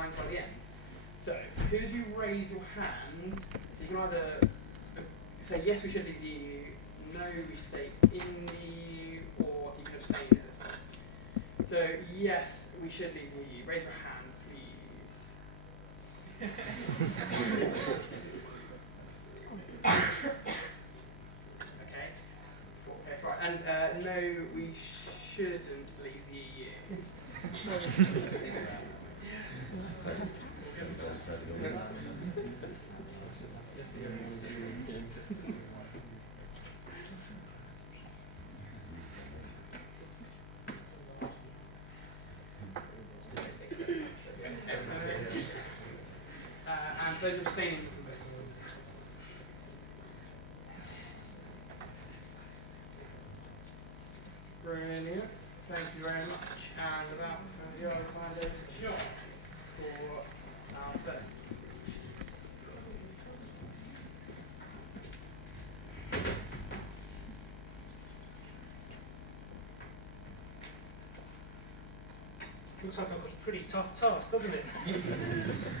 minds by the end. So, could you raise your hand? So you can either say yes, we should leave the EU, no, we should stay in the EU, or you can abstain at this point. So, yes, we should leave the EU. Raise your hands, please. Okay. Right. And no, we shouldn't leave the EU. And those abstaining. Brilliant. Thank you very much. And without further ado, I'll hand over to John for our first. Looks like I've got a pretty tough task, doesn't it?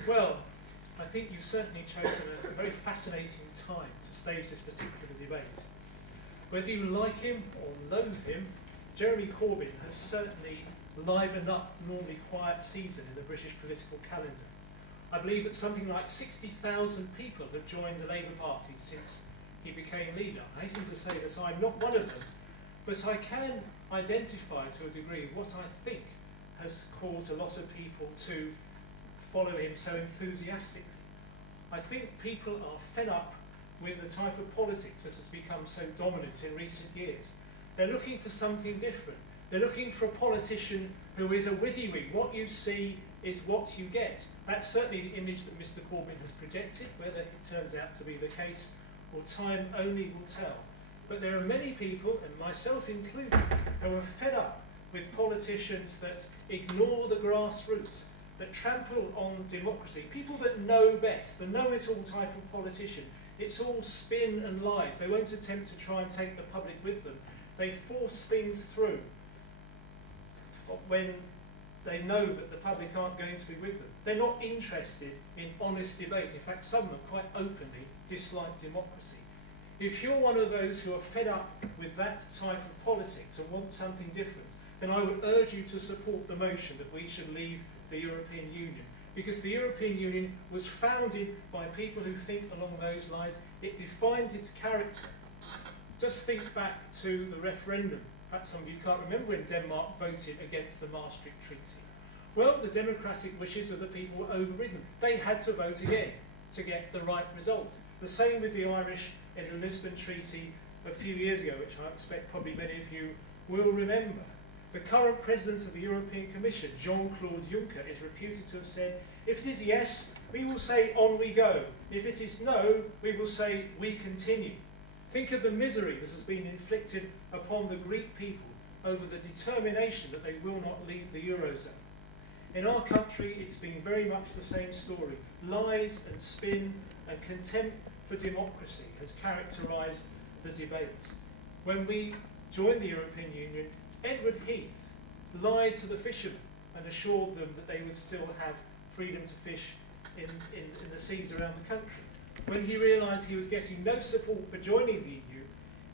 Well, I think you've certainly chosen a very fascinating time to stage this particular debate. Whether you like him or loathe him, Jeremy Corbyn has certainly livened up the normally quiet season in the British political calendar. I believe that something like 60,000 people have joined the Labour Party since he became leader. I hasten to say that I'm not one of them, but I can identify to a degree what I think has caused a lot of people to follow him so enthusiastically. I think people are fed up with the type of politics that has become so dominant in recent years. They're looking for something different. They're looking for a politician who is a WYSIWYG. What you see is what you get. That's certainly the image that Mr. Corbyn has projected. Whether it turns out to be the case, or time only will tell. But there are many people, and myself included, who are fed up with politicians that ignore the grassroots, that trample on democracy, people that know best, the know-it-all type of politician. It's all spin and lies. They won't attempt to try and take the public with them. They force things through when they know that the public aren't going to be with them. They're not interested in honest debate. In fact, some of them quite openly dislike democracy. If you're one of those who are fed up with that type of politics and want something different, then I would urge you to support the motion that we should leave the European Union. Because the European Union was founded by people who think along those lines. It defines its character. Just think back to the referendum. Perhaps some of you can't remember when Denmark voted against the Maastricht Treaty. Well, the democratic wishes of the people were overridden. They had to vote again to get the right result. The same with the Irish in the Lisbon Treaty a few years ago, which I expect probably many of you will remember. The current President of the European Commission, Jean-Claude Juncker, is reputed to have said, if it is yes, we will say on we go. If it is no, we will say we continue. Think of the misery that has been inflicted upon the Greek people over the determination that they will not leave the Eurozone. In our country, it's been very much the same story. Lies and spin and contempt for democracy has characterised the debate. When we joined the European Union, Edward Heath lied to the fishermen and assured them that they would still have freedom to fish in the seas around the country. When he realised he was getting no support for joining the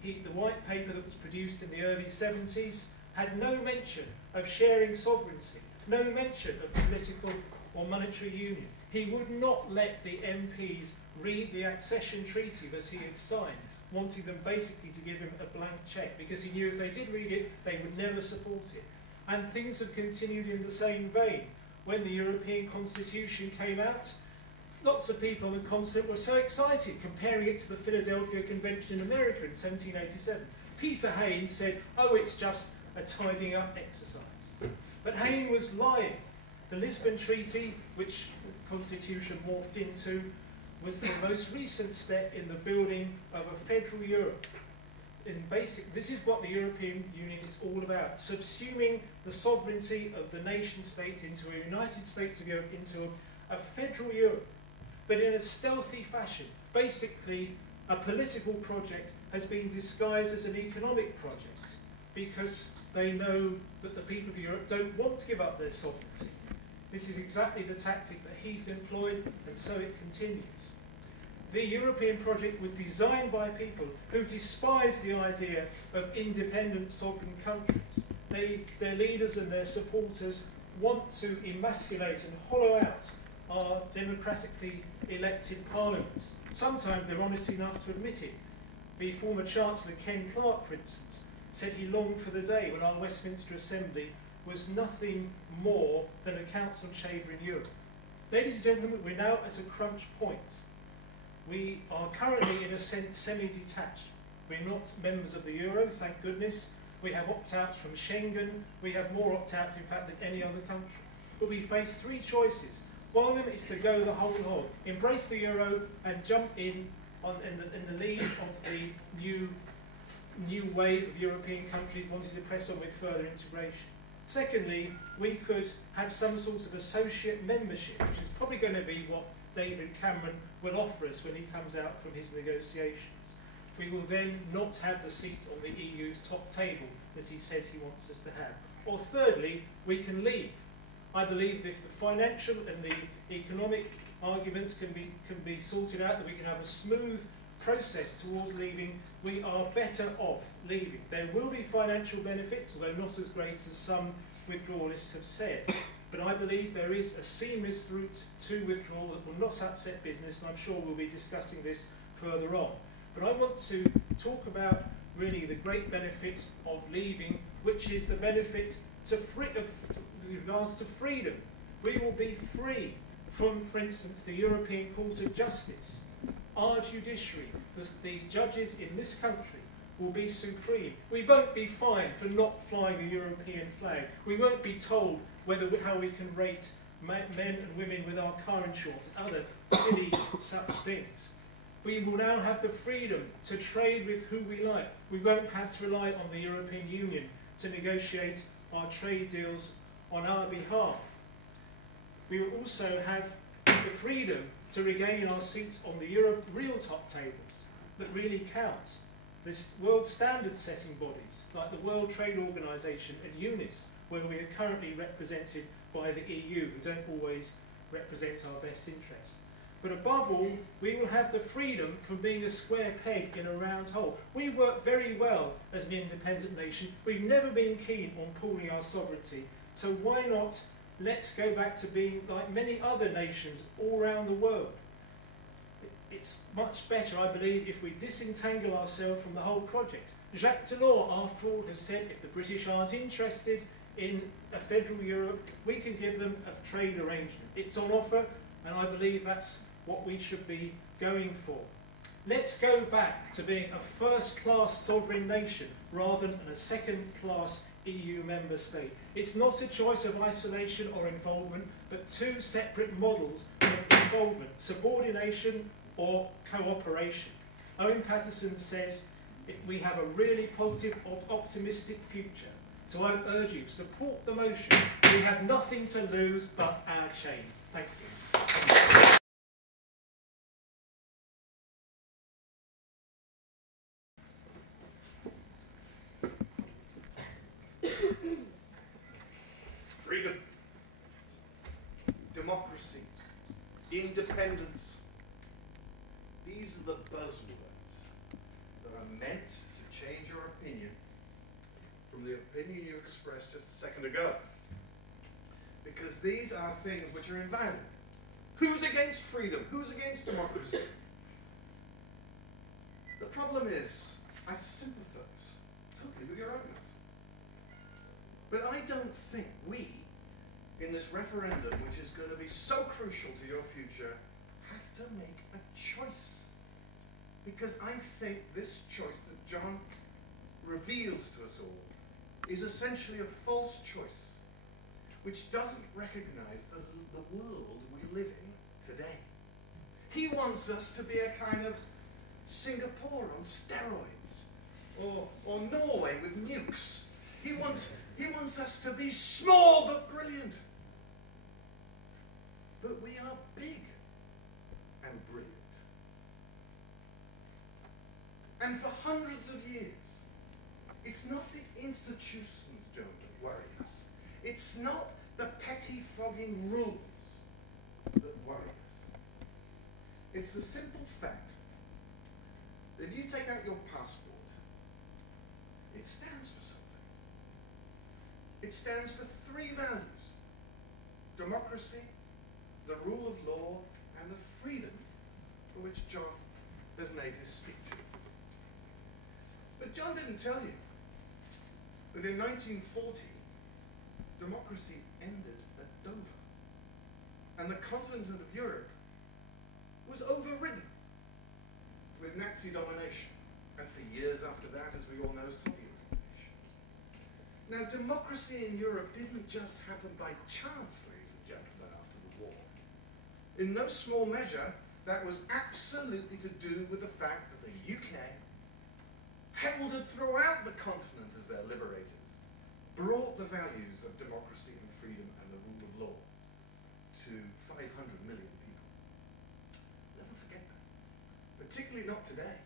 EU, the white paper that was produced in the early 70s had no mention of sharing sovereignty, no mention of political or monetary union. He would not let the MPs read the accession treaty that he had signed, wanting them basically to give him a blank cheque, because he knew if they did read it, they would never support it. And things have continued in the same vein. When the European Constitution came out, lots of people on the continent were so excited, comparing it to the Philadelphia Convention in America in 1787. Peter Hayne said, oh, it's just a tidying up exercise. But Hayne was lying. The Lisbon Treaty, which the Constitution morphed into, was the most recent step in the building of a federal Europe. This is what the European Union is all about, subsuming the sovereignty of the nation state into a United States of Europe, into a federal Europe, but in a stealthy fashion. Basically, a political project has been disguised as an economic project because they know that the people of Europe don't want to give up their sovereignty. This is exactly the tactic that Heath employed, and so it continues. The European project was designed by people who despise the idea of independent sovereign countries. Their leaders and their supporters want to emasculate and hollow out our democratically elected parliaments. Sometimes they're honest enough to admit it. The former Chancellor Ken Clarke, for instance, said he longed for the day when our Westminster Assembly was nothing more than a council chamber in Europe. Ladies and gentlemen, we're now at a crunch point. We are currently in a sense semi-detached. We're not members of the euro, thank goodness. We have opt-outs from Schengen. We have more opt-outs, in fact, than any other country. But we face three choices. One of them is to go the whole hog, embrace the euro and jump in the lead of the new wave of European countries wanting to press on with further integration. Secondly, we could have some sort of associate membership, which is probably going to be what David Cameron will offer us when he comes out from his negotiations. We will then not have the seat on the EU's top table that he says he wants us to have. Or thirdly, we can leave. I believe if the financial and the economic arguments can be sorted out, that we can have a smooth process towards leaving, we are better off leaving. There will be financial benefits, although not as great as some withdrawalists have said. But I believe there is a seamless route to withdrawal that will not upset business, and I'm sure we'll be discussing this further on. But I want to talk about really the great benefit of leaving, which is the benefit to with regards to freedom. We will be free from, for instance, the European Court of Justice. Our judiciary, the judges in this country, will be supreme. We won't be fined for not flying a European flag. We won't be told how we can rate men and women with our car insurance and other silly such things. We will now have the freedom to trade with who we like. We won't have to rely on the European Union to negotiate our trade deals on our behalf. We will also have the freedom to regain our seats on the real top tables that really count. This world standard setting bodies like the World Trade Organization and UNIS, where we are currently represented by the EU, who don't always represent our best interests. But above all, we will have the freedom from being a square peg in a round hole. We work very well as an independent nation. We've never been keen on pooling our sovereignty. So why not let's go back to being like many other nations all around the world. It's much better, I believe, if we disentangle ourselves from the whole project. Jacques Delors, after all, has said if the British aren't interested in a federal Europe, we can give them a trade arrangement. It's on offer, and I believe that's what we should be going for. Let's go back to being a first-class sovereign nation rather than a second-class EU member state. It's not a choice of isolation or involvement, but two separate models of involvement, subordination or cooperation. Owen Paterson says we have a really positive, optimistic future. So I urge you, support the motion. We have nothing to lose but our chains. Thank you. Freedom, democracy, independence. These are the buzzwords that are meant to change your opinion from the opinion you expressed just a second ago. Because these are things which are invalid. Who's against freedom? Who's against democracy? The problem is, I sympathize totally with your arguments. But I don't think we, in this referendum, which is going to be so crucial to your future, have to make a choice. Because I think this choice that John reveals to us all is essentially a false choice, which doesn't recognize the world we live in today. He wants us to be a kind of Singapore on steroids, or Norway with nukes. He wants us to be small but brilliant. But we are big and brilliant. And for hundreds of years, it's not the institutions, John, that worry us. It's not the pettifogging rules that worry us. It's the simple fact that if you take out your passport, it stands for something. It stands for three values: democracy, the rule of law, and the freedom for which John has made his speech. But John didn't tell you that in 1940, democracy ended at Dover, and the continent of Europe was overridden with Nazi domination, and for years after that, as we all know, Soviet domination. Now, democracy in Europe didn't just happen by chance, ladies and gentlemen, after the war. In no small measure, that was absolutely to do with the fact that the UK, heralded throughout the continent as their liberators, brought the values of democracy and freedom and the rule of law to 500 million people. Never forget that. Particularly not today,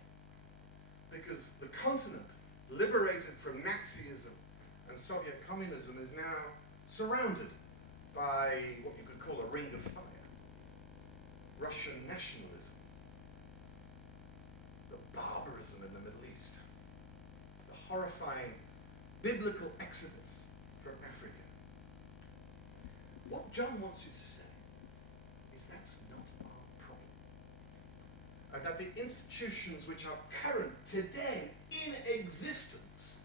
because the continent, liberated from Nazism and Soviet communism, is now surrounded by what you could call a ring of fire. Russian nationalism, the barbarism in the Middle East, the horrifying biblical exodus from Africa. What John wants you to say is that's not our problem. And that the institutions which are current today in existence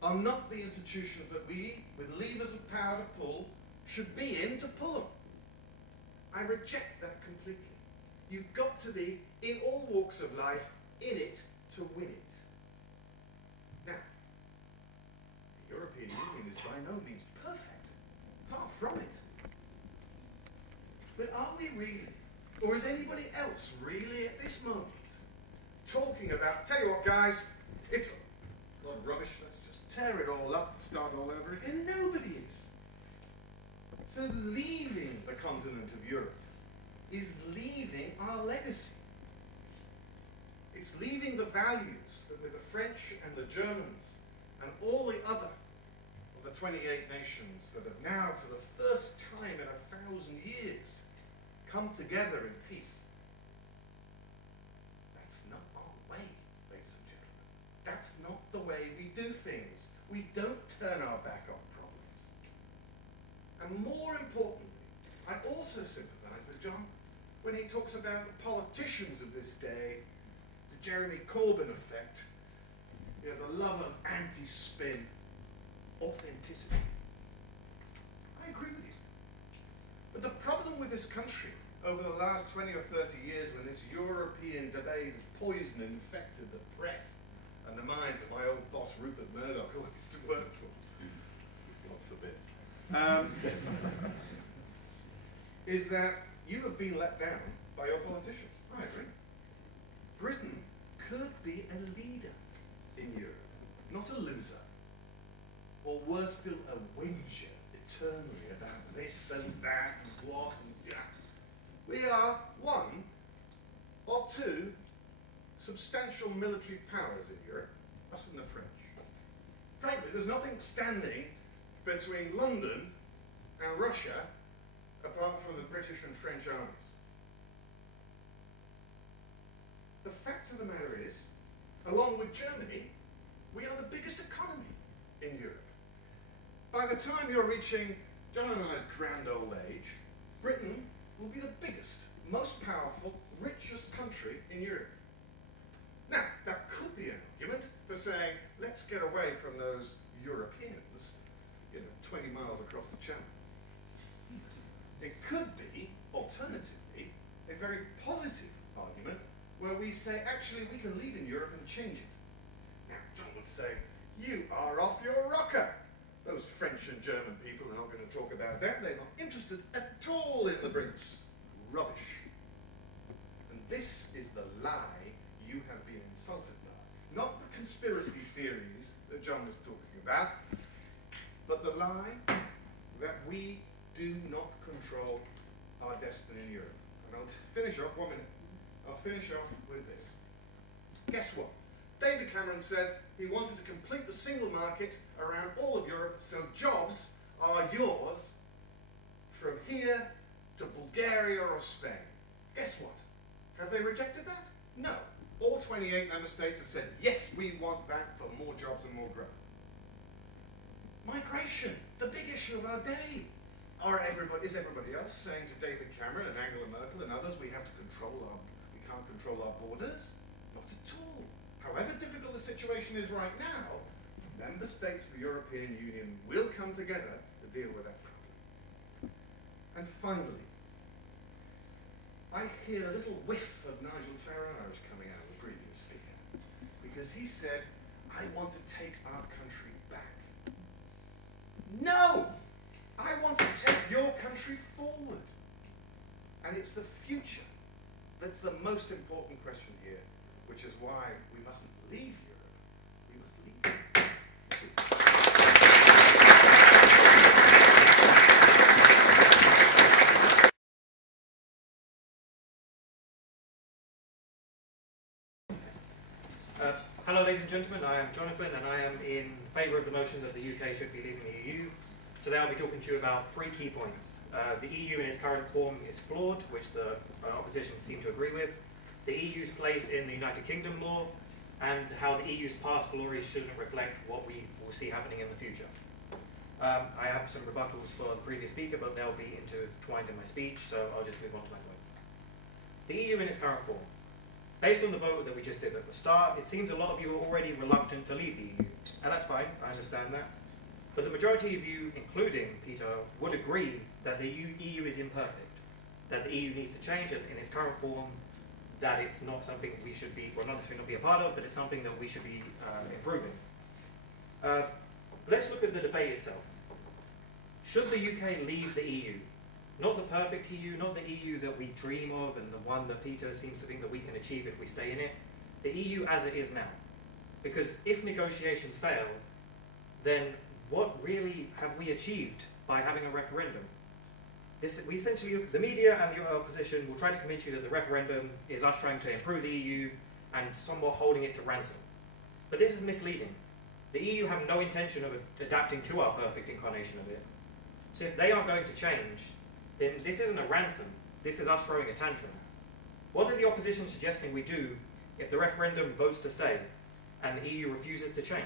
are not the institutions that we, with levers of power to pull, should be in to pull them. I reject that completely. You've got to be, in all walks of life, in it to win it. Now, the European Union is by no means perfect. Far from it. But are we really, or is anybody else really at this moment talking about, tell you what guys, it's a lot of rubbish, let's just tear it all up and start all over again? Nobody is. So leaving the continent of Europe is leaving our legacy. It's leaving the values that with the French and the Germans and all the other of the 28 nations that have now, for the first time in 1,000 years, come together in peace. That's not our way, ladies and gentlemen. That's not the way we do things. We don't turn our back on problems. And more importantly, I also sympathise with John when he talks about the politicians of this day, the Jeremy Corbyn effect, you know, the love of anti-spin, authenticity. I agree with you. But the problem with this country over the last 20 or 30 years, when this European debate has poisoned and infected the press and the minds of my old boss Rupert Murdoch, who I used to work for, God forbid, is that you have been let down by your politicians. I agree. Britain could be a leader in Europe, not a loser, or worse still, a whinger eternally about this and that and what and that. We are one or two substantial military powers in Europe, us and the French. Frankly, there's nothing standing between London and Russia apart from the British and French armies. The fact of the matter is, along with Germany, we are the biggest economy in Europe. By the time you're reaching John and I's grand old age, Britain will be the biggest, most powerful, richest country in Europe. Now, that could be an argument for saying, let's get away from those Europeans, 20 miles across the channel. It could be, alternatively, a very positive argument where we say, actually, we can lead in Europe and change it. Now, John would say, you are off your rocker. Those French and German people are not going to talk about that. They're not interested at all in the Brits. Rubbish. And this is the lie you have been insulted by. Not the conspiracy theories that John was talking about, but the lie that we do not control our destiny in Europe. And I'll finish off, 1 minute. I'll finish off with this. Guess what? David Cameron said he wanted to complete the single market around all of Europe so jobs are yours from here to Bulgaria or Spain. Guess what? Have they rejected that? No. All 28 member states have said, yes, we want that for more jobs and more growth. Migration, the big issue of our day. Is everybody else saying to David Cameron and Angela Merkel and others, we can't control our borders? Not at all. However difficult the situation is right now, member states of the European Union will come together to deal with that problem. And finally, I hear a little whiff of Nigel Farage coming out of the previous speaker, because he said, I want to take our country back. No! I want to take your country forward. And it's the future that's the most important question here, which is why we mustn't leave Europe. We must lead it. Hello ladies and gentlemen, I am Jonathan and I am in favour of the motion that the UK should be leaving the EU. Today I'll be talking to you about 3 key points. The EU in its current form is flawed, which the opposition seem to agree with, the EU's place in the United Kingdom law, and how the EU's past glories shouldn't reflect what we will see happening in the future. I have some rebuttals for the previous speaker, but they'll be intertwined in my speech, so I'll just move on to my points. The EU in its current form. Based on the vote that we just did at the start, it seems a lot of you are already reluctant to leave the EU. And that's fine, I understand that. But the majority of you, including Peter, would agree that the EU is imperfect, that the EU needs to change it in its current form, that it's not something we should be, well, not necessarily not be a part of, but it's something that we should be improving. Let's look at the debate itself. Should the UK leave the EU? Not the perfect EU, not the EU that we dream of and the one that Peter seems to think that we can achieve if we stay in it. The EU as it is now. Because if negotiations fail, then what really have we achieved by having a referendum? We essentially, the media and the opposition will try to convince you that the referendum is us trying to improve the EU and somewhat holding it to ransom. But this is misleading. The EU have no intention of adapting to our perfect incarnation of it. So if they aren't going to change, then this isn't a ransom, this is us throwing a tantrum. What are the opposition suggesting we do if the referendum votes to stay and the EU refuses to change?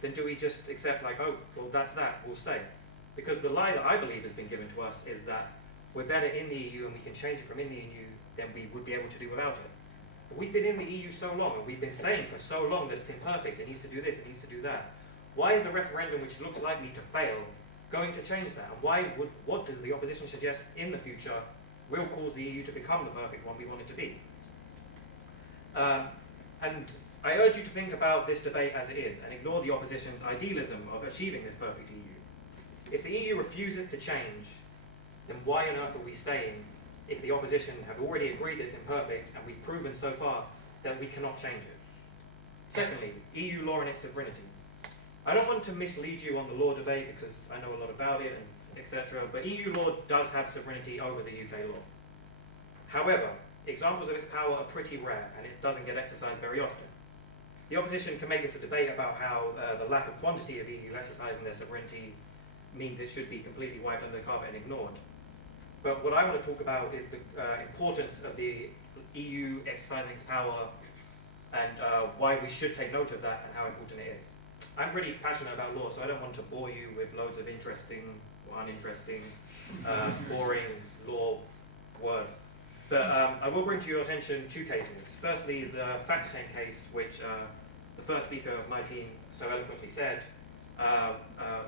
Then do we just accept like, oh, well that's that, we'll stay? Because the lie that I believe has been given to us is that we're better in the EU and we can change it from in the EU than we would be able to do without it. But we've been in the EU so long and we've been saying for so long that it's imperfect, it needs to do this, it needs to do that. Why is a referendum which looks likely to fail going to change that? And what does the opposition suggest in the future will cause the EU to become the perfect one we want it to be? And I urge you to think about this debate as it is and ignore the opposition's idealism of achieving this perfect EU. If the EU refuses to change, then why on earth are we staying if the opposition have already agreed that it's imperfect and we've proven so far that we cannot change it? Secondly, EU law and its sovereignty. I don't want to mislead you on the law debate because I know a lot about it, etc. But EU law does have sovereignty over the UK law. However, examples of its power are pretty rare and it doesn't get exercised very often. The opposition can make this a debate about how the lack of quantity of EU exercising their sovereignty means it should be completely wiped under the carpet and ignored. But what I want to talk about is the importance of the EU exercising its power and why we should take note of that and how important it is. I'm pretty passionate about law, so I don't want to bore you with loads of interesting or uninteresting, boring law words. But I will bring to your attention 2 cases. Firstly, the Factchen case, which the first speaker of my team so eloquently said,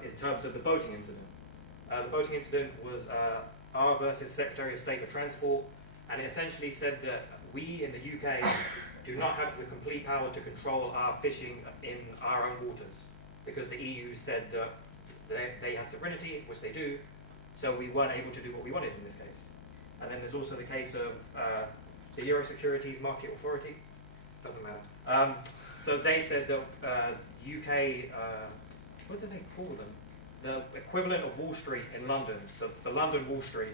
in terms of the boating incident. The boating incident was R versus Secretary of State for Transport, and it essentially said that we in the UK do not have the complete power to control our fishing in our own waters, because the EU said that they had sovereignty, which they do, so we weren't able to do what we wanted in this case. And then there's also the case of the Eurosecurities Market Authority, doesn't matter. So they said that UK, what do they call them? The equivalent of Wall Street in London, the London Wall Street,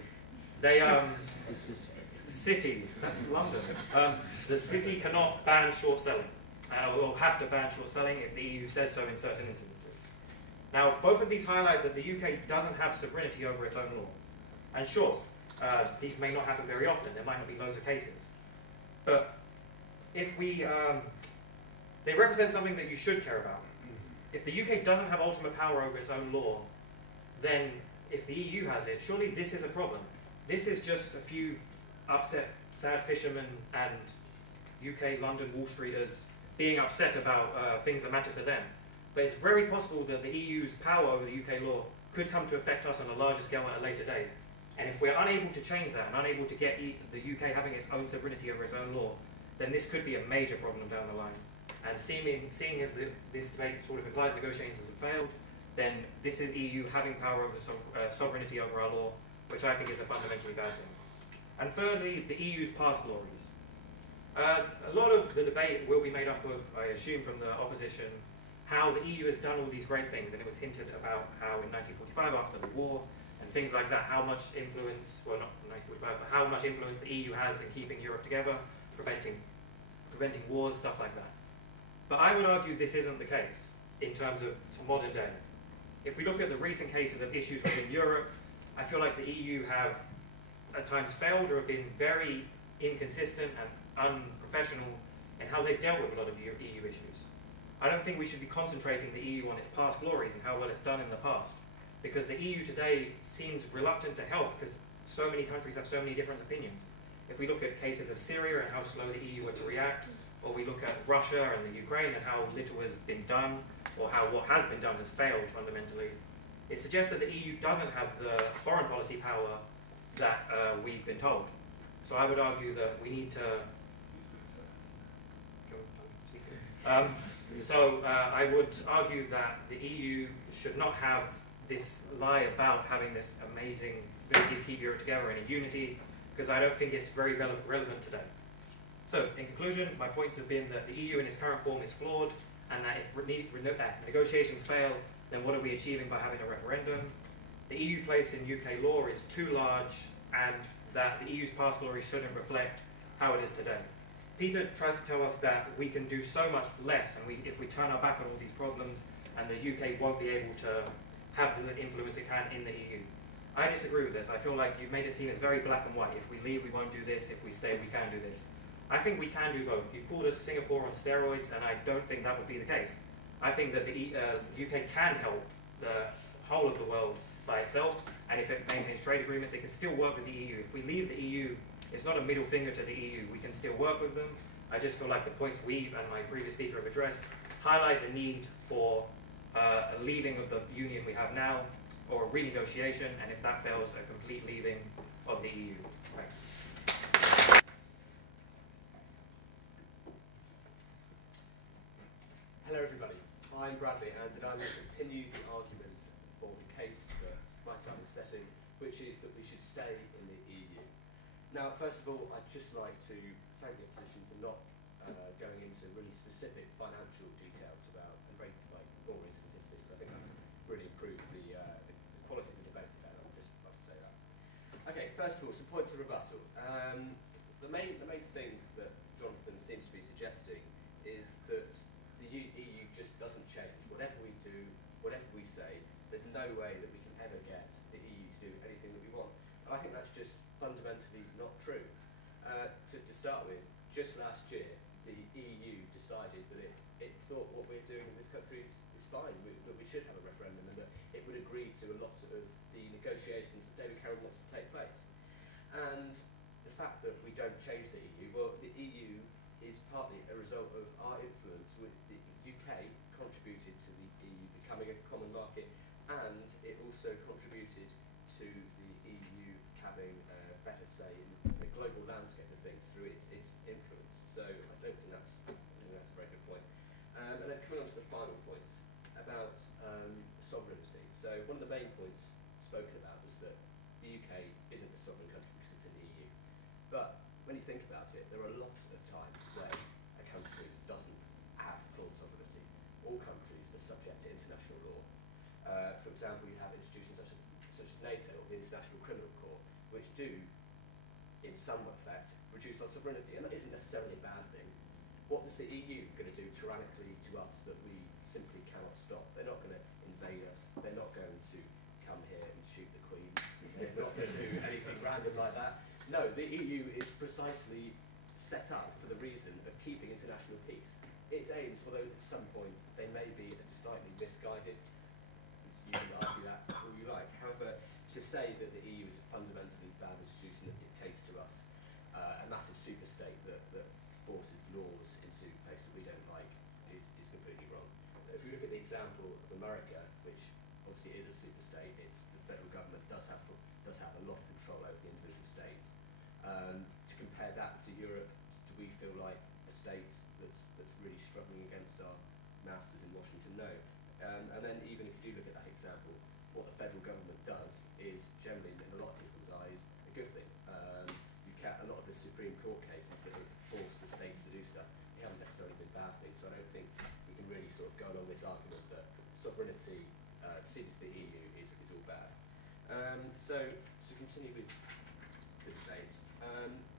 they, the city, that's London. The city cannot ban short selling, or have to ban short selling if the EU says so in certain instances. Now, both of these highlight that the UK doesn't have sovereignty over its own law. And sure, these may not happen very often. There might not be loads of cases. But if we, they represent something that you should care about. If the UK doesn't have ultimate power over its own law, then if the EU has it, surely this is a problem. This is just a few upset, sad fishermen and UK, London, Wall Streeters being upset about things that matter to them. But it's very possible that the EU's power over the UK law could come to affect us on a larger scale at a later date. And if we're unable to change that and unable to get the UK having its own sovereignty over its own law, then this could be a major problem down the line. And seeing as this debate sort of implies negotiations have failed, then this is EU having power over sovereignty over our law, which I think is a fundamentally bad thing. And thirdly, the EU's past glories. A lot of the debate will be made up of, I assume from the opposition, how the EU has done all these great things, and it was hinted about how in 1945 after the war, and things like that, how much influence, well not 1945, but how much influence the EU has in keeping Europe together, preventing wars, stuff like that. But I would argue this isn't the case in terms of modern day. If we look at the recent cases of issues within Europe, I feel like the EU have at times failed or have been very inconsistent and unprofessional in how they've dealt with a lot of EU issues. I don't think we should be concentrating the EU on its past glories and how well it's done in the past, because the EU today seems reluctant to help because so many countries have so many different opinions. If we look at cases of Syria and how slow the EU were to react, or we look at Russia and the Ukraine and how little has been done, or how what has been done has failed fundamentally, it suggests that the EU doesn't have the foreign policy power that we've been told. So I would argue that we need to... I would argue that the EU should not have this lie about having this amazing ability to keep Europe together in a unity, because I don't think it's very relevant today. So, in conclusion, my points have been that the EU in its current form is flawed, and that if negotiations fail, then what are we achieving by having a referendum? The EU place in UK law is too large, and that the EU's past glory shouldn't reflect how it is today. Peter tries to tell us that we can do so much less, and if we turn our back on all these problems, and the UK won't be able to have the influence it can in the EU. I disagree with this. I feel like you've made it seem as very black and white. If we leave, we won't do this. If we stay, we can do this. I think we can do both. You pulled us Singapore on steroids, and I don't think that would be the case. I think that the UK can help the whole of the world by itself, and if it maintains trade agreements, it can still work with the EU. If we leave the EU, it's not a middle finger to the EU. We can still work with them. I just feel like the points we've and my previous speaker have addressed highlight the need for a leaving of the union we have now, or a renegotiation, and if that fails, a complete leaving of the EU. Thanks. Hello everybody, I'm Bradley and I'm going to continue the argument for the case that my side is setting, which is that we should stay in the EU. Now, first of all, I'd just like to thank the opposition for not going into really specific financial details about and very boring statistics. I think that's really improved the quality of the debate today. I'd just like to say that. Okay, first of all, some points of rebuttal. The main thing that Jonathan seems to be suggesting is that the EU just doesn't change. Whatever we do, whatever we say, there's no way that we can ever get the EU to do anything that we want. And I think that's just fundamentally not true. To start with, just last year, the EU decided that it thought what we're doing in this country is fine, that we should have a referendum, and that it would agree to a lot of the negotiations that David Cameron wants to take place. And the fact that we don't change the EU, well, the EU is partly a result of our influence. With the UK contributed to the EU becoming a common market, and it also contributed to the EU having a better say in the global landscape of things through its influence. So I don't think that's a very good point. And then coming on to the final points about sovereignty. So one of the main points spoken about was that the UK isn't a sovereign country because it's in the EU. But when you think about it, there are lots of times when a country doesn't have full sovereignty. All countries are subject to international law. For example, you have institutions such as NATO or the International Criminal Court, which do, in some effect, reduce our sovereignty. And that isn't necessarily a bad thing. What is the EU going to do tyrannically to us that we simply cannot stop? They're not going to invade us. They're not going to come here and shoot the Queen. They're not going to do anything random like that. No, the EU is precisely set up for the reason of keeping international peace. Its aims, although at some point they may be slightly misguided, you can argue that all you like. However, to say that the EU is a fundamentally bad institution that dictates to us a massive superstate that forces laws into place that we don't like is completely wrong. If we look at the example of America, which obviously is a superstate, the federal government does have a lot of control over the individual states. To compare that to Europe, do we feel like a state that's really struggling against our masters in Washington? No. And then even if you do look at that example, what the federal government does is generally, in a lot of people's eyes, a good thing. A lot of the Supreme Court cases that have forced the states to do stuff, they haven't necessarily been bad things. So I don't think we can really sort of go along this argument that sovereignty ceded to the EU is all bad. So to continue with the debates,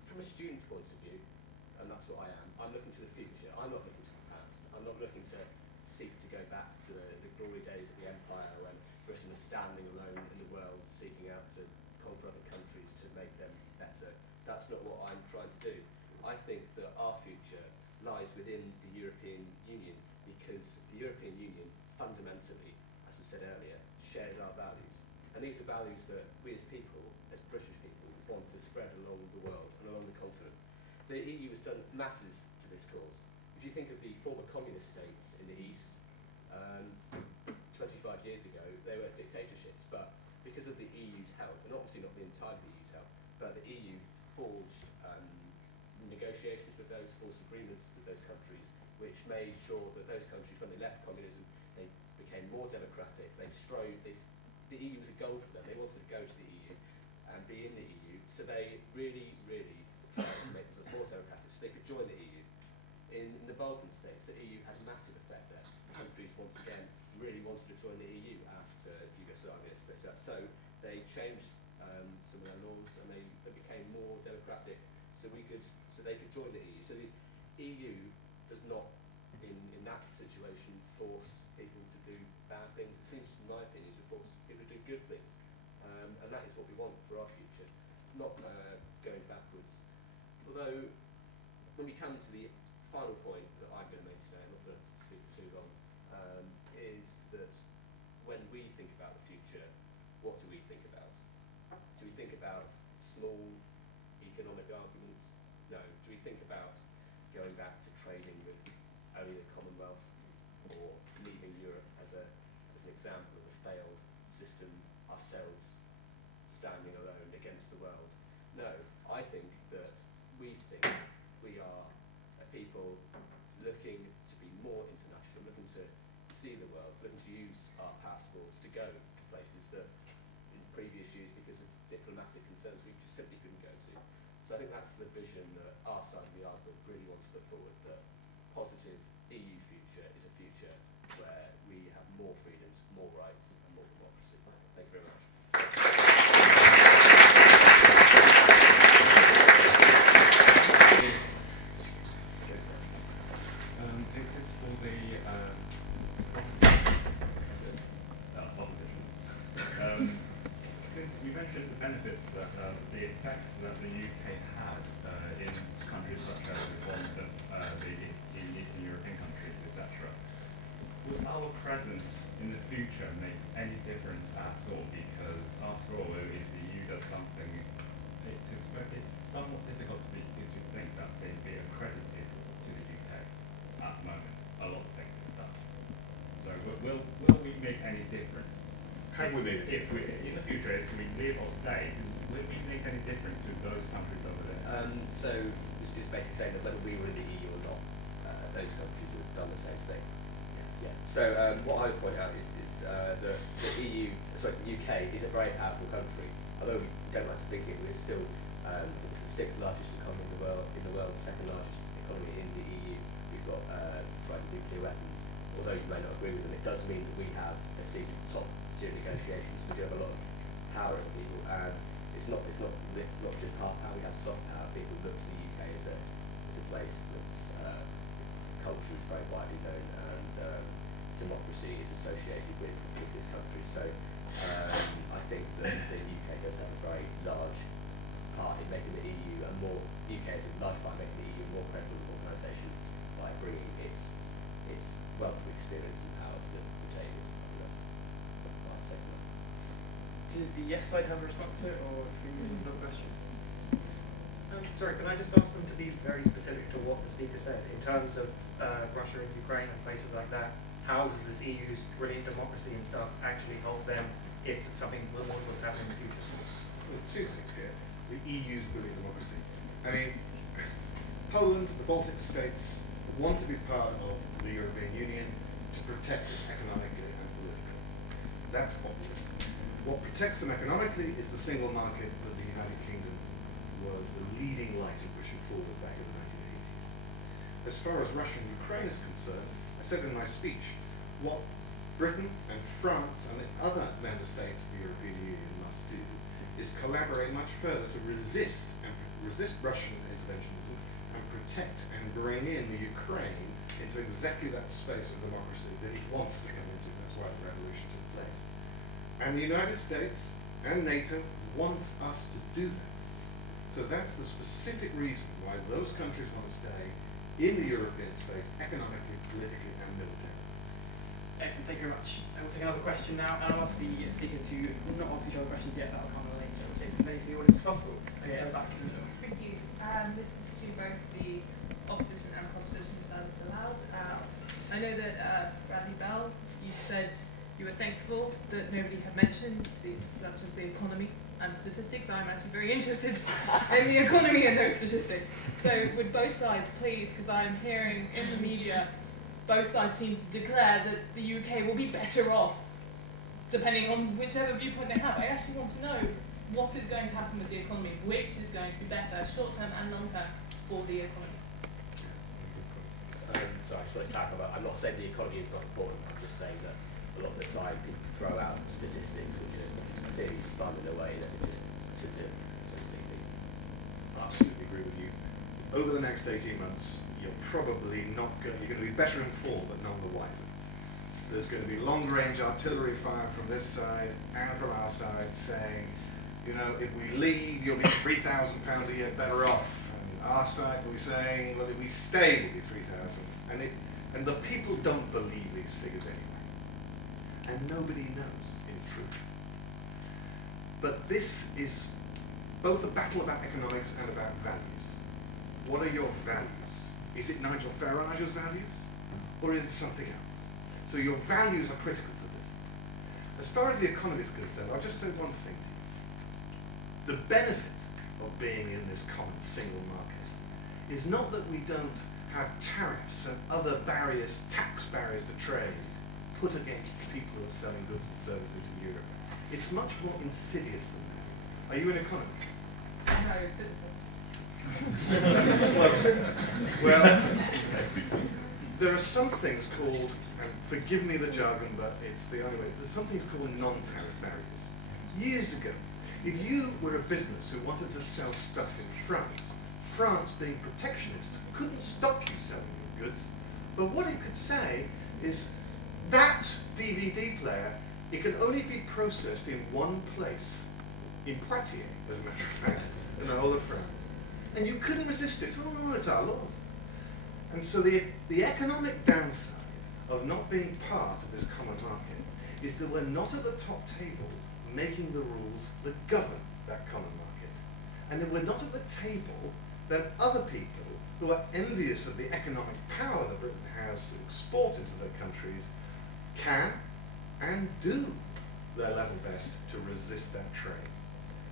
from a student's point of view, and that's what I am, I'm looking to the future. I'm not looking to the past. I'm not looking to seek to go back to the glory days of the Empire when Britain was standing alone in the world, seeking out to conquer other countries to make them better. That's not what I'm trying to do. I think that our future lies within the European Union because the European Union fundamentally, as we said earlier, shares our values. And these are values that we as people, as British people, want to spread along the world and along the continent. The EU has done masses to this cause. If you think of the former communist states in the East, 25 years ago, they were dictatorships, but because of the EU's help, and obviously not the entire EU's help, but the EU forged negotiations with those, forced agreements with those countries, which made sure that those countries, when they left communism, they became more democratic. The EU was a goal for them. They wanted to go to the EU and be in the EU, so they really, really tried to make themselves more democratic so they could join the EU. In the Balkan states, the EU had a massive effect there. Countries, once again, really wanted to join the EU after Yugoslavia split up. So they changed some of their laws and they became more democratic so they could join the EU. So the EU does not, in that situation, force people to do bad things. It seems, in my opinion, to force people to do good things. And that is what we want for our future, not going backwards. Although, when we come to the final point that I'm going to make today, I'm not going to speak for too long, is that when we think about the future, what do we think about? Do we think about small economic arguments? No. Do we think about going back to trading with only the Commonwealth or leaving Europe as an example of a failed system, ourselves standing alone against the world? No. I think that we are a people looking to be more international, looking to see the world, looking to use our passports to go to places that in previous years, because of diplomatic concerns, we just simply couldn't go to. So I think that's the vision that our side of the argument really wants to put forward, that positive EU future is a future where we have more freedoms, more rights, and more democracy. Thank you very much. It is for the opposition. Since you mentioned the benefits that the effect that the UK has in countries such as the Eastern European countries, etc., would our presence in the future make any difference at all? Because after all, if the EU does something, it's somewhat difficult to think that it would be accredited to the UK at the moment. A lot of things is done. So will we make any difference? Have we made it? In the future, if we leave or stay, will we make any difference to those countries over there? So it's basically saying that whether we were in the EU or not, those countries would have done the same thing. Yes. Yeah. So what I would point out is that the UK is a very powerful country. Although we don't like to think it, we're still it's the sixth largest economy in the world, second largest economy in the EU. We've got tried nuclear weapons. Although you may not agree with them, it does mean that we have a seat at the top tier negotiations. We do have a lot of power over people, and it's not just hard power. We have soft power. People look to the UK as a place that's culture is very widely known, and democracy is associated with this country. So I think that the UK does have a very large part in making the EU a more, the UK has a large part in making the EU a more credible organisation by bringing its wealth of experience and power to the table. That's my take on that. Does the yes side have a response to it, or do you have another question? Sorry, can I just ask them to be very specific to what the speaker said in terms of Russia and Ukraine and places like that? How does this EU's brilliant democracy and stuff actually help them if something was to happen in the future? Well, two things here. The EU's brilliant democracy. I mean, Poland, the Baltic states want to be part of the European Union to protect them economically and politically. That's obvious. What protects them economically is the single market that the United Kingdom was the leading light in pushing forward back in the 1980s. As far as Russia and Ukraine is concerned, I said in my speech, what Britain and France and the other member states of the European Union must do is collaborate much further to resist Russian interventionism and protect and bring in the Ukraine into exactly that space of democracy that it wants to come into. That's why the revolution took place. And the United States and NATO wants us to do that. So that's the specific reason why those countries want to stay in the European space, economically, politically, and militarily. Excellent, thank you very much. I will take another question now, and I'll ask the speakers to not answer each other's questions yet, that'll come later. We'll take as many from the audience as possible. Okay, at the back in the middle. Thank you. This is to both the opposition and proposition as allowed. I know that Bradley Bell, you said you were thankful that nobody had mentioned such as the economy and statistics. I'm actually very interested in the economy and those statistics. So would both sides please, because I'm hearing in the media, both sides seem to declare that the UK will be better off, depending on whichever viewpoint they have. I actually want to know what is going to happen with the economy, which is going to be better, short-term and long-term, for the economy. So I just want to clarify, I'm not saying the economy is not important, I'm just saying that a lot of the time people throw out statistics which are clearly spun in a way that are just to misleading. I absolutely agree with you. Over the next 18 months, you're probably not going to, you're going to be better informed but none the wiser. There's going to be long-range artillery fire from this side and from our side saying, you know, if we leave, you'll be £3,000 a year better off. And our side will be saying, well, if we stay, we'll be 3,000. And the people don't believe these figures anyway. And nobody knows, in truth. But this is both a battle about economics and about values. What are your values? Is it Nigel Farage's values? Or is it something else? So your values are critical to this. As far as the economy is concerned, I'll just say one thing to you. The benefit of being in this common single market is not that we don't have tariffs and other barriers, tax barriers to trade, put against the people who are selling goods and services to Europe. It's much more insidious than that. Are you an economist? No, physicist. Well, there are some things called, and forgive me the jargon, but it's the only way, there's some things called non-tariff barriers. Years ago, if you were a business who wanted to sell stuff in France, France being protectionist couldn't stop you selling your goods, but what it could say is that DVD player, it can only be processed in one place, in Poitiers, as a matter of fact, in the whole of France. And you couldn't resist it. Oh, it's our laws. And so the economic downside of not being part of this common market is that we're not at the top table making the rules that govern that common market. And that we're not at the table that other people who are envious of the economic power that Britain has to export into their countries can and do their level best to resist that trade.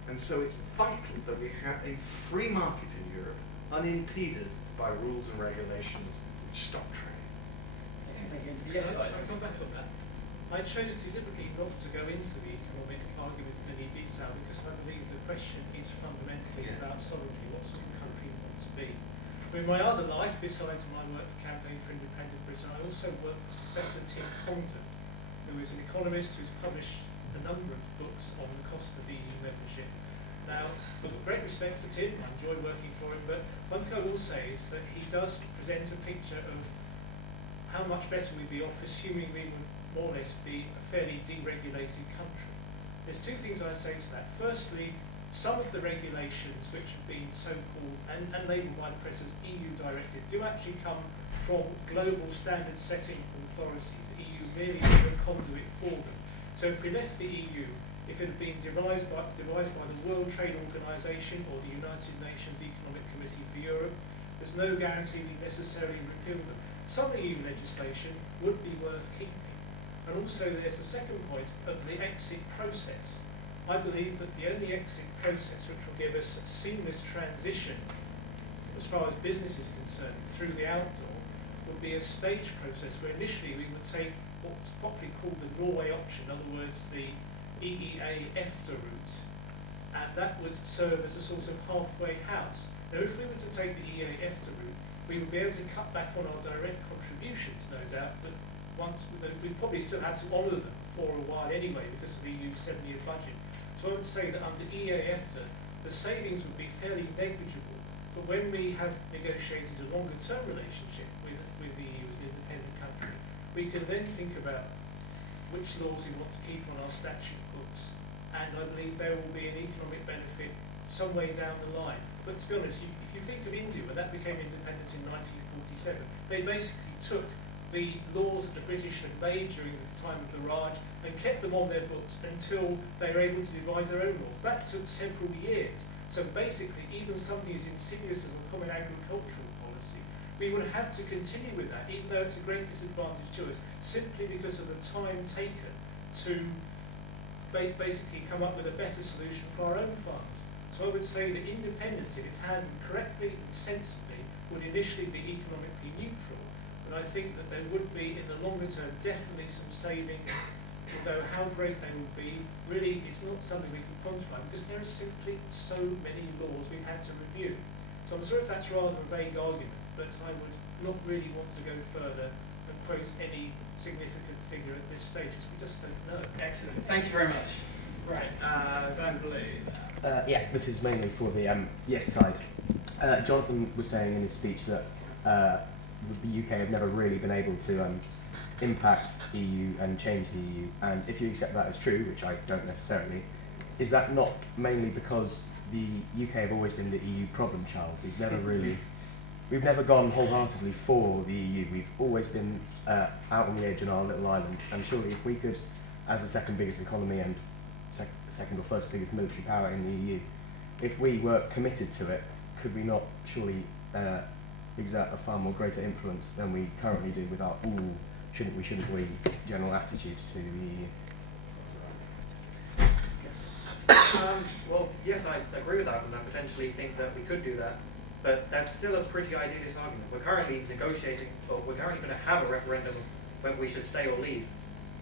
And so it's vital that we have a free market in Europe, unimpeded by rules and regulations which stop trade. Yes, I'll come back on that. I chose deliberately not to go into the economic arguments in any detail because I believe the question is fundamentally about sovereignty, what sort of country we want to be. In my other life, besides my work for Campaign for Independent Britain, I also work with Professor Tim Congdon, who is an economist who's published a number of books on the cost of EU membership. Now, I've got great respect for Tim, I enjoy working for him, but one thing I will say is that he does present a picture of how much better we'd be off assuming we would more or less be a fairly deregulated country. There's two things I say to that. Firstly, some of the regulations which have been so-called and labelled by the press as EU directed do actually come from global standard setting authorities. The EU merely is a conduit for them. So if we left the EU, if it had been devised by the World Trade Organization or the United Nations Economic Committee for Europe, there's no guarantee we necessarily repeal them. Some EU legislation would be worth keeping. And also there's a second point of the exit process. I believe that the only exit process which will give us a seamless transition as far as business is concerned through the outdoor would be a staged process where initially we would take what's popularly called the Norway option, in other words the EEA-EFTA route, and that would serve as a sort of halfway house. Now if we were to take the EEA-EFTA route, we would be able to cut back on our direct contributions, no doubt, but we'd probably still have to honour them for a while anyway because of the EU's 7-year budget. So I would say that under EEA-EFTA, the savings would be fairly negligible, but when we have negotiated a longer-term relationship with the EU as an independent country, we can then think about which laws we want to keep on our statute books, and I believe there will be an economic benefit some way down the line. But to be honest, if you think of India, when that became independent in 1947, they basically took the laws that the British had made during the time of the Raj and kept them on their books until they were able to devise their own laws. That took several years. So basically, even something as insidious as a common agricultural policy, we would have to continue with that, even though it's a great disadvantage to us, simply because of the time taken to basically come up with a better solution for our own farmers. So I would say that independence, if it's handled correctly and sensibly, would initially be economically neutral. But I think that there would be, in the longer term, definitely some savings, although how great they will be, really it's not something we can quantify because there are simply so many laws we've had to review. So I'm sorry if that's rather a vague argument, but I would not really want to go further and quote any significant figure at this stage because we just don't know. Excellent. Thank you very much. Right, Van Blue. Yeah, this is mainly for the yes side. Jonathan was saying in his speech that the UK have never really been able to impact EU and change the EU, and if you accept that as true, which I don't necessarily, is that not mainly because the UK have always been the EU problem child? We've never gone wholeheartedly for the EU. We've always been out on the edge in our little island, and surely if we could, as the second biggest economy and second or first biggest military power in the EU, if we were committed to it, could we not surely exert a far more greater influence than we currently do with our shouldn't we general attitude to the EU? Well, yes, I agree with that, and I potentially think that we could do that, but that's still a pretty idealist argument. We're currently negotiating, or we're currently going to have a referendum whether we should stay or leave.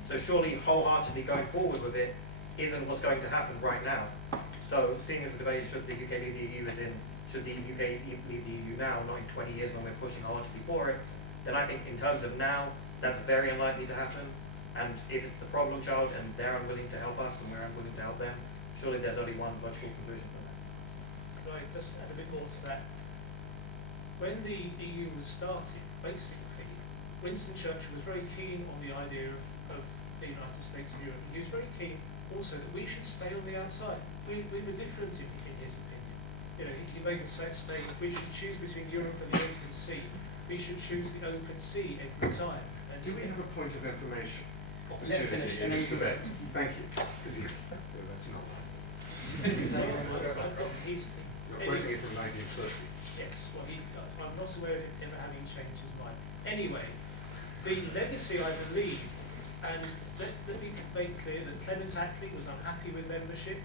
So surely wholeheartedly going forward with it isn't what's going to happen right now. So seeing as the debate should the UK leave the EU is in, should the UK leave the EU now, not in 20 years when we're pushing hardly for it, then I think in terms of now, that's very unlikely to happen. And if it's the problem child and they're unwilling to help us and we're unwilling to help them, surely there's only one logical conclusion from that. Could I just add a bit more to that? When the EU was started, basically, Winston Churchill was very keen on the idea of the United States of Europe. He was very keen also that we should stay on the outside. We were different in his opinion. You know, he made the statement, if we should choose between Europe and the open sea, we should choose the open sea every time. And Do we have a point of information? Let me finish, and then you can say. Thank you. Because that's not right. He's You're quoting it from 1930. Yes, well, I'm not aware of him ever having changed his mind. Anyway, the legacy, I believe, and let me make clear that Clement Attlee was unhappy with membership,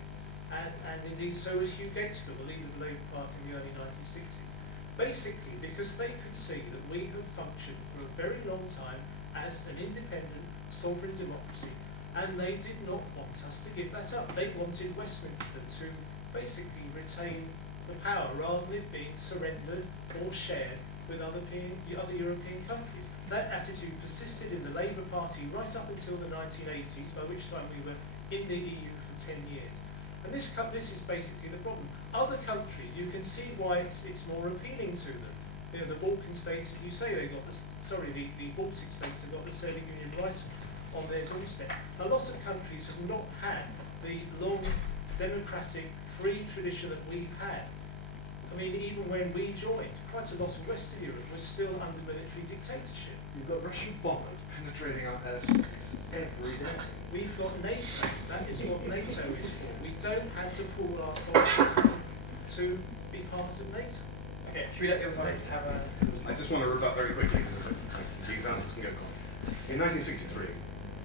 and indeed so was Hugh Gaitskell, the leader of the Labour Party in the early 1960s. Basically, because they could see that we have functioned for a very long time as an independent, sovereign democracy, and they did not want us to give that up. They wanted Westminster to basically retain the power rather than it being surrendered or shared with other European countries. That attitude persisted in the Labour Party right up until the 1980s, by which time we were in the EU for 10 years. And this is basically the problem. Other countries, you can see why it's more appealing to them. You know, the Balkan states, as you say, the Baltic states have got the Soviet Union right on their doorstep. A lot of countries have not had the long democratic, free tradition that we've had. I mean, even when we joined, quite a lot of Western Europe was still under military dictatorship. You've got Russian bombers penetrating our airspace every day. We've got NATO. That is what NATO is for. We don't have to pull our soldiers to be part of NATO. Okay, should we let the other side have a... I just want to rebut very quickly because these answers can go on. In 1963,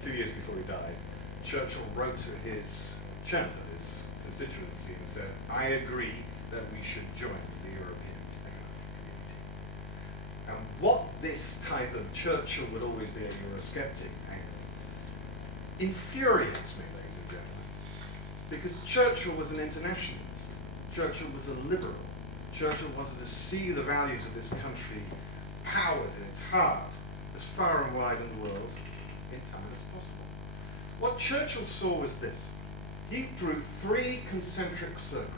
2 years before he died, Churchill wrote to his chairman of his constituency and said, I agree that we should join the European Economic Community. And what this type of Churchill would always be a Eurosceptic angle infuriates me, ladies and gentlemen, because Churchill was an internationalist. Churchill was a liberal. Churchill wanted to see the values of this country powered in its heart as far and wide in the world in time as possible. What Churchill saw was this. He drew 3 concentric circles.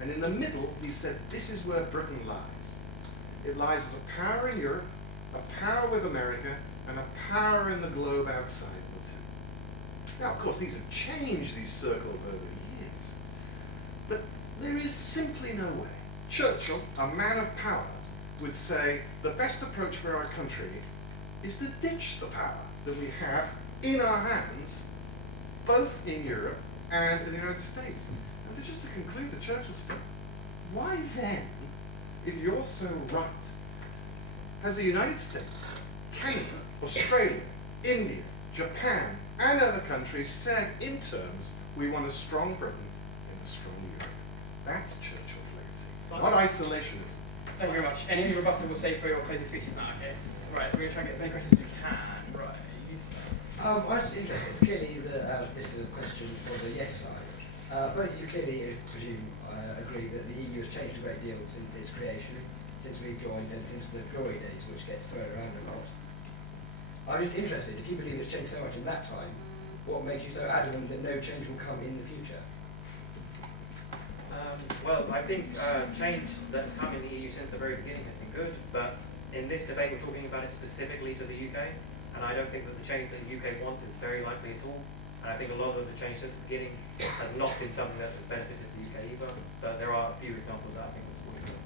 And in the middle, he said, this is where Britain lies. It lies as a power in Europe, a power with America, and a power in the globe outside the two. Now, of course, these have changed, these circles, over the years. But there is simply no way. Churchill, a man of power, would say the best approach for our country is to ditch the power that we have in our hands, both in Europe and in the United States. And just to conclude the Churchill statement, why then, if you're so right, has the United States, Canada, Australia, India, Japan, and other countries said in terms, we want a strong Britain and a strong Europe? That's Churchill's legacy, not isolationism. Thank you very much. Any rebuttal we'll save for your closing speeches now, okay? Right, we're going to try and get as many questions as we can. Right. I was just interested. Clearly, this is a question for the yes side. Both of you clearly, I presume, agree that the EU has changed a great deal since its creation, since we've joined, and since the glory days, which gets thrown around a lot. I'm just interested, if you believe it's changed so much in that time, what makes you so adamant that no change will come in the future? Well, I think change that has come in the EU since the very beginning has been good, but in this debate we're talking about it specifically to the UK, and I don't think that the change that the UK wants is very likely at all. And I think a lot of the change since the beginning has not been something that has benefited the UK either, but there are a few examples that I think will support it.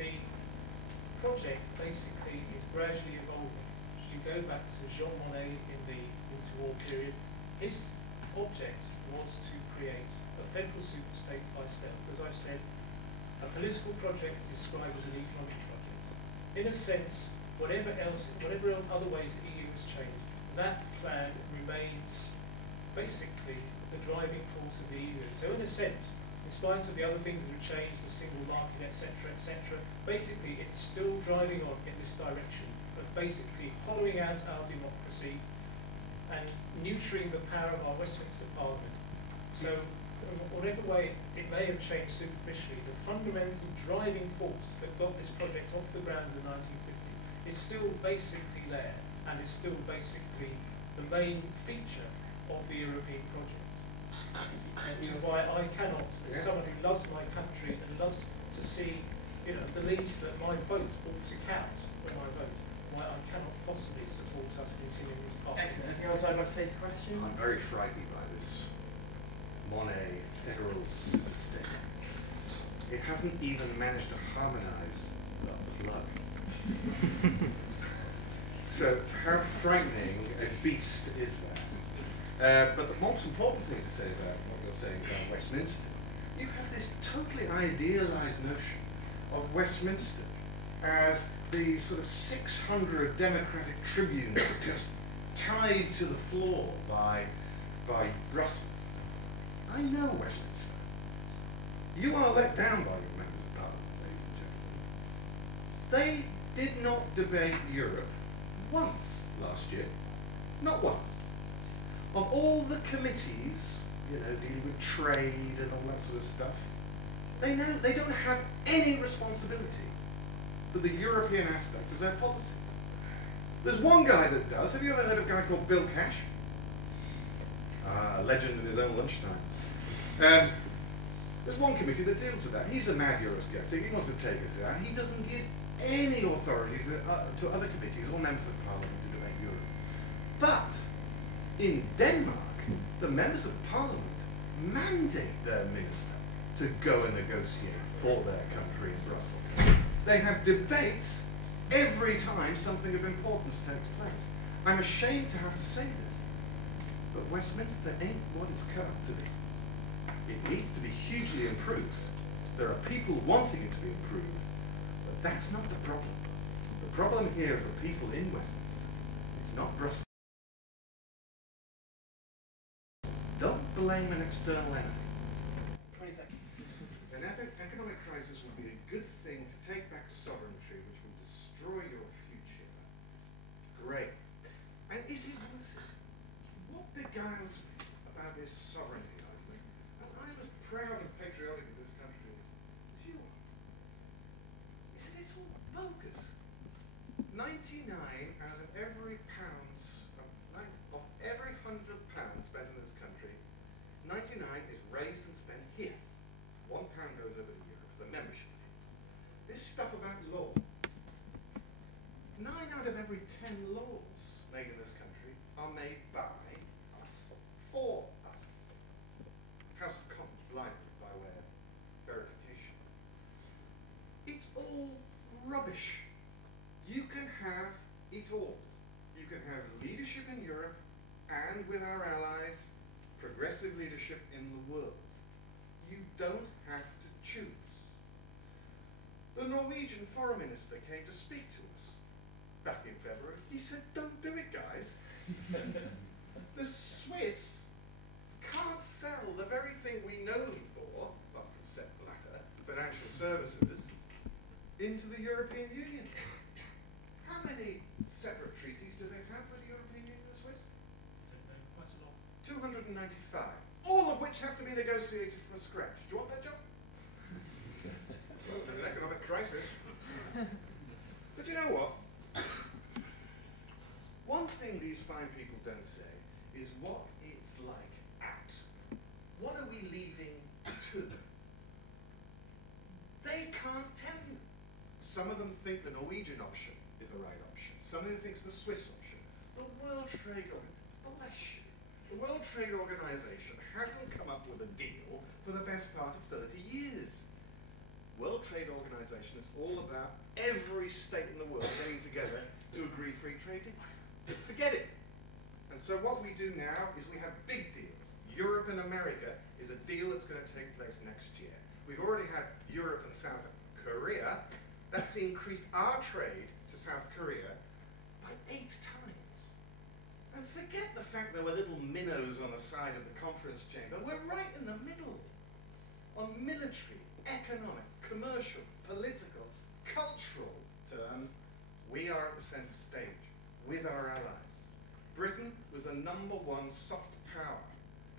The project basically is gradually evolving. If you go back to Jean Monnet in the interwar period, his object was to create a federal superstate by stealth. As I've said, a political project described as an economic project. In a sense, whatever other ways the EU has changed, that plan remains basically the driving force of the EU. So in a sense, in spite of the other things that have changed, the single market, etc., basically it's still driving on in this direction of basically hollowing out our democracy and neutering the power of our Westminster Parliament. So whatever way it may have changed superficially, the fundamental driving force that got this project off the ground in the 1950s is still basically there, and is still basically the main feature of the European project. Which is why I cannot, as someone who loves my country and loves to see, believes that my vote ought to count when I vote, why I cannot possibly support us continuing this party. Excellent. Anything else I'd like to say to the question? I'm very frightened by this Monet federal superstate. It hasn't even managed to harmonise the blood. So how frightening a beast is that? But the most important thing to say about what you're saying about Westminster, you have this totally idealised notion of Westminster as these sort of 600 democratic tribunes just tied to the floor by Brussels. I know Westminster. You are let down by your members of Parliament, ladies and gentlemen. They did not debate Europe once last year. Not once. Of all the committees, dealing with trade and all that sort of stuff, they don't have any responsibility for the European aspect of their policy. There's one guy that does. Have you ever heard of a guy called Bill Cash? A legend in his own lunchtime. There's one committee that deals with that. He's a mad Eurosceptic. He wants to take us out. He doesn't give any authority to other committees or members of Parliament to debate Europe. But in Denmark, the members of Parliament mandate their minister to go and negotiate for their country in Brussels. They have debates every time something of importance takes place. I'm ashamed to have to say this, but Westminster ain't what it's cut up to be. It needs to be hugely improved. There are people wanting it to be improved, but that's not the problem. The problem here are the people in Westminster. It's not Brussels. Don't blame an external enemy. 20 seconds. An economic crisis would be a good thing to take back sovereignty, which will destroy your future. Great. And is it worth it? What beguiles me about this sovereignty argument, and I'm as proud and patriotic of this country as you are, is that it's all bogus. 99 out of every of every £100 spent in this country, 99 is raised and spent here. £1 goes over to Europe as a membership fee. This stuff about law. 9 out of every 10 laws made in this country are made by us, for us. House of Commons, blindly, by way of verification. It's all rubbish. You can have it all. You can have leadership in Europe and with our allies, progressive leadership in the world. You don't have to choose. The Norwegian foreign minister came to speak to us back in February. He said, don't do it, guys. The Swiss can't sell the very thing we know them for, well, except the latter, financial services, into the European Union. How many separate treaties do they have with the European Union, the Swiss? I don't know, quite a lot. 295, all of which have to be negotiated from scratch. Do you want that job? Well, there's an economic crisis. But you know what? One thing these fine people don't say is what it's like at. What are we leading to? They can't tell you. Some of them think the Norwegian option is the right option. Some of them think it's the Swiss option. The World Trade Organization, bless you. The World Trade Organization hasn't come up with a deal for the best part of 30 years. World Trade Organization is all about every state in the world getting together to agree free trade deals. Forget it. And so what we do now is we have big deals. Europe and America is a deal that's going to take place next year. We've already had Europe and South Korea. That's increased our trade to South Korea by 8 times. And forget the fact there were little minnows on the side of the conference chamber. We're right in the middle. On military, economic, commercial, political, cultural terms, we are at the centre stage with our allies. Britain was the #1 soft power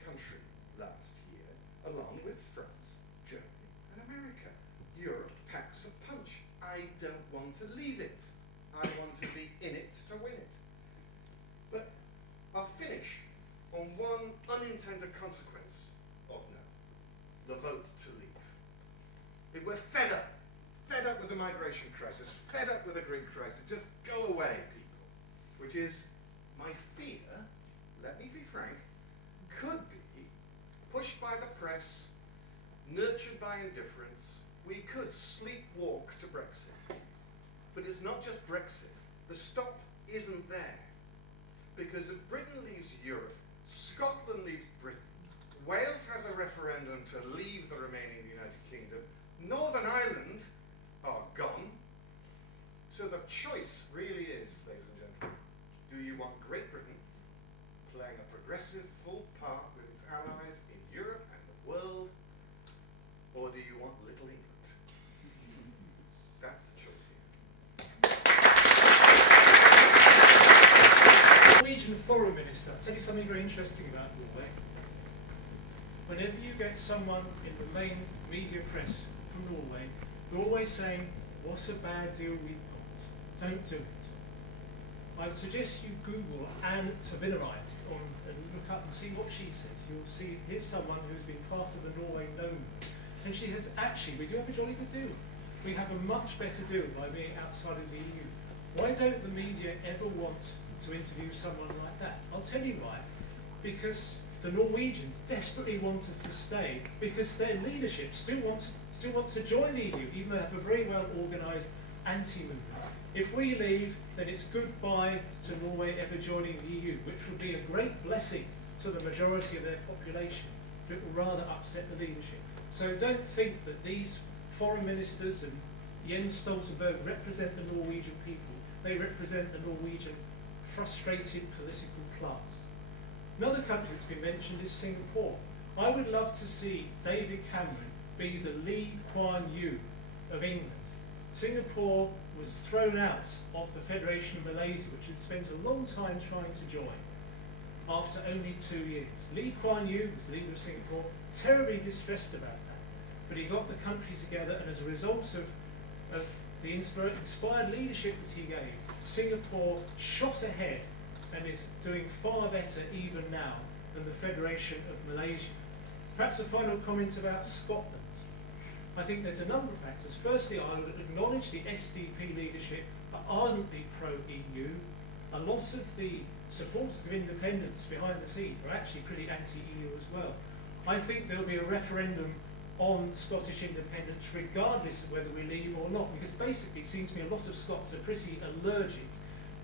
country last year, along with France, Germany, and America. Europe packs a punch. I don't want to leave it. I want to be in it to win it. But I'll finish on one unintended consequence of no, the vote to leave. If we're fed up with the migration crisis, fed up with the Greek crisis, just go away, people. Which is, my fear, let me be frank, could be pushed by the press, nurtured by indifference. We could sleepwalk to Brexit. But it's not just Brexit. The stop isn't there. Because if Britain leaves Europe, Scotland leaves Britain, Wales has a referendum to leave the remaining United Kingdom, Northern Ireland are gone. So the choice really is, ladies and gentlemen, do you want Great Britain playing a progressive full part with its allies in Europe and the world, or do you want Little England? That's the choice here. Norwegian foreign minister, I'll tell you something very interesting about Norway. Whenever you get someone in the main media press from Norway, they're always saying, what's a bad deal we've got? Don't do it. I would suggest you Google Anne Tavinereid and look up and see what she says. You'll see, here's someone who's been part of the Norway No movement. And she says, actually, we do have a jolly good deal. we have a much better deal by being outside of the EU. Why don't the media ever want to interview someone like that? I'll tell you why. Because the Norwegians desperately want us to stay, because their leadership still wants to join the EU, even though they have a very well organised anti-movement. If we leave, then it's goodbye to Norway ever joining the EU, which would be a great blessing to the majority of their population, but it will rather upset the leadership. So don't think that these foreign ministers and Jens Stoltenberg represent the Norwegian people. They represent the Norwegian frustrated political class. Another country that's been mentioned is Singapore. I would love to see David Cameron be the Lee Kuan Yew of England. Singapore was thrown out of the Federation of Malaysia, which had spent a long time trying to join, after only 2 years. Lee Kuan Yew was the leader of Singapore, terribly distressed about that, but he got the country together, and as a result of the inspired leadership that he gave, Singapore shot ahead and is doing far better even now than the Federation of Malaysia. Perhaps a final comment about Scotland. I think there's a number of factors. Firstly, I would acknowledge the SDP leadership are ardently pro-EU. A lot of the supporters of independence behind the scenes are actually pretty anti-EU as well. I think there'll be a referendum on Scottish independence regardless of whether we leave or not, because basically it seems to me a lot of Scots are pretty allergic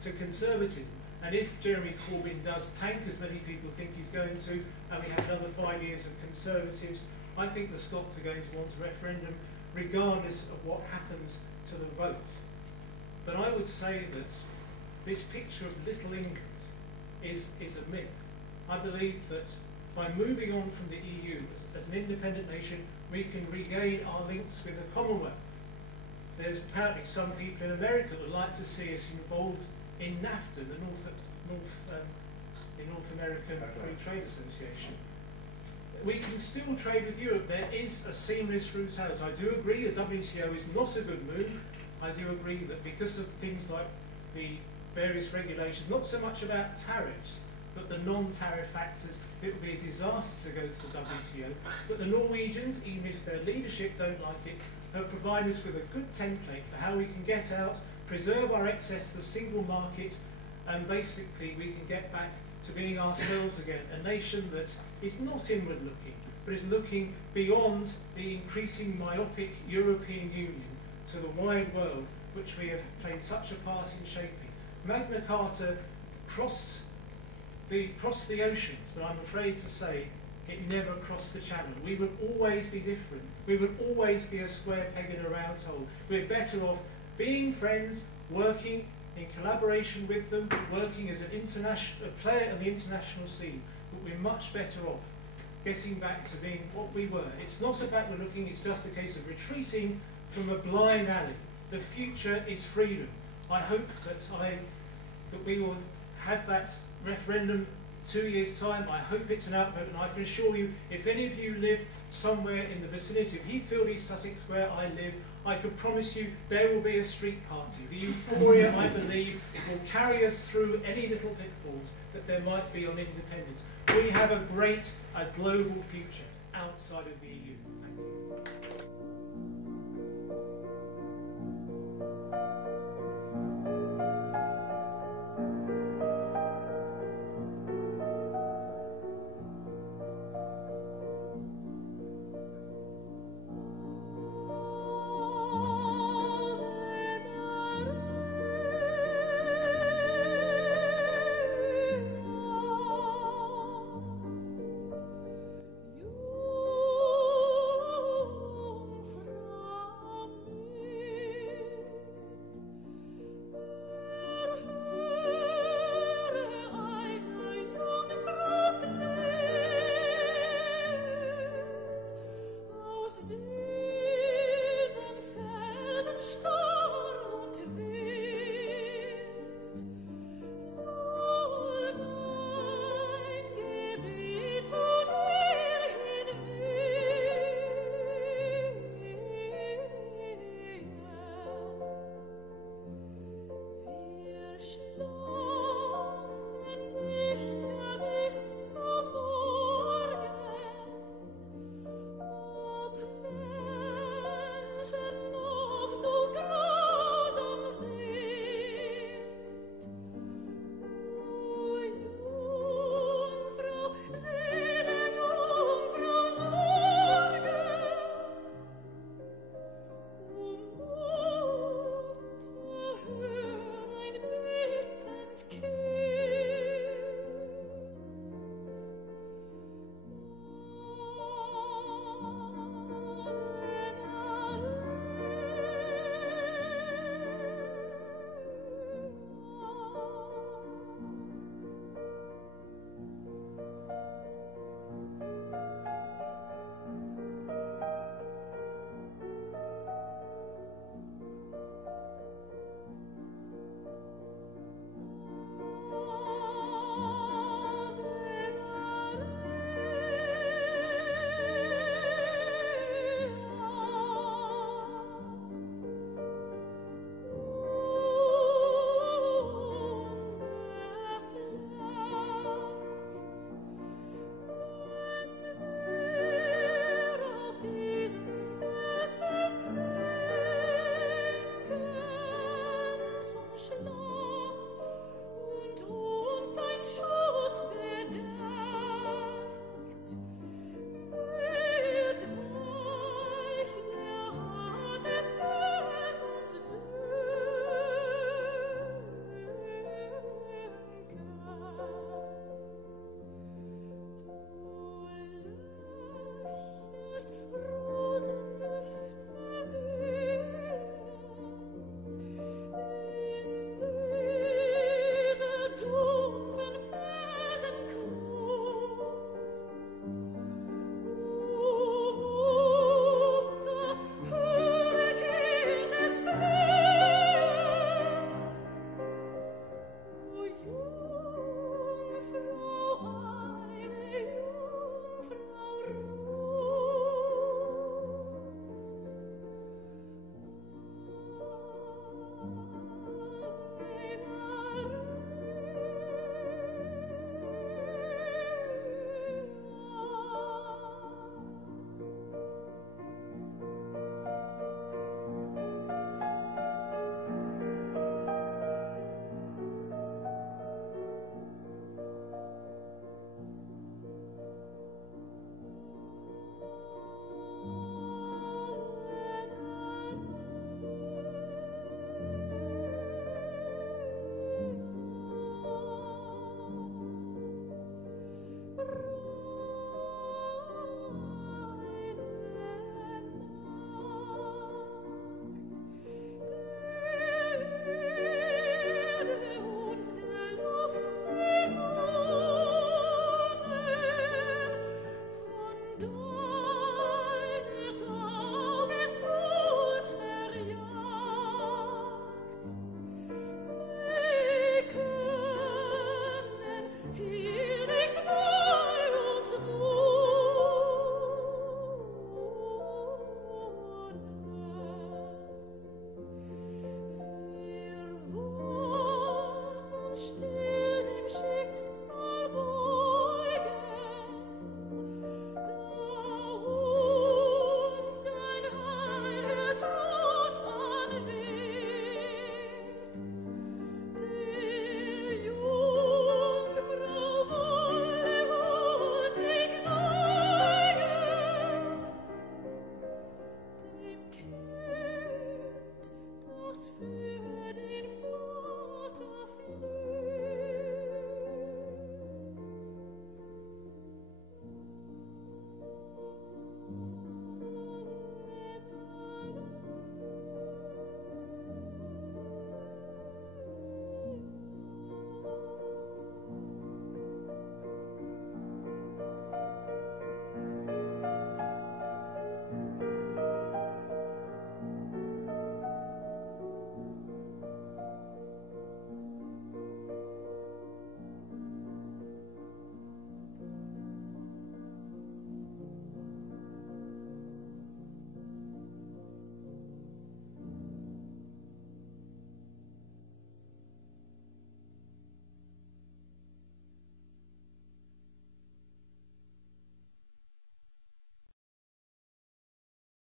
to conservatism. And if Jeremy Corbyn does tank, as many people think he's going to, and we have another 5 years of Conservatives, I think the Scots are going to want a referendum regardless of what happens to the vote. But I would say that this picture of Little England is a myth. I believe that by moving on from the EU as an independent nation, we can regain our links with the Commonwealth. There's apparently some people in America that would like to see us involved in NAFTA, the North American Free Trade Association. We can still trade with Europe. There is a seamless route out. I do agree the WTO is not a good move. I do agree that because of things like the various regulations, not so much about tariffs, but the non-tariff factors, it would be a disaster to go to the WTO. But the Norwegians, even if their leadership don't like it, have provided us with a good template for how we can get out, preserve our access to the single market, and basically we can get back to being ourselves again, a nation that is not inward looking, but is looking beyond the increasing myopic European Union to the wide world, which we have played such a part in shaping. Magna Carta crossed the oceans, but I'm afraid to say it never crossed the channel. We would always be different. We would always be a square peg in a round hole. We're better off being friends, working in collaboration with them, working as a player on the international scene, but we're much better off getting back to being what we were. It's not about we're looking, it's just a case of retreating from a blind alley. The future is freedom. I hope that we will have that referendum 2 years' time. I hope it's an outvote, and I can assure you, if any of you live somewhere in the vicinity of Heathfield, East Sussex, where I live, I can promise you there will be a street party. The euphoria, I believe, will carry us through any little pitfalls that there might be on independence. We have a global future outside of the EU. Thank you.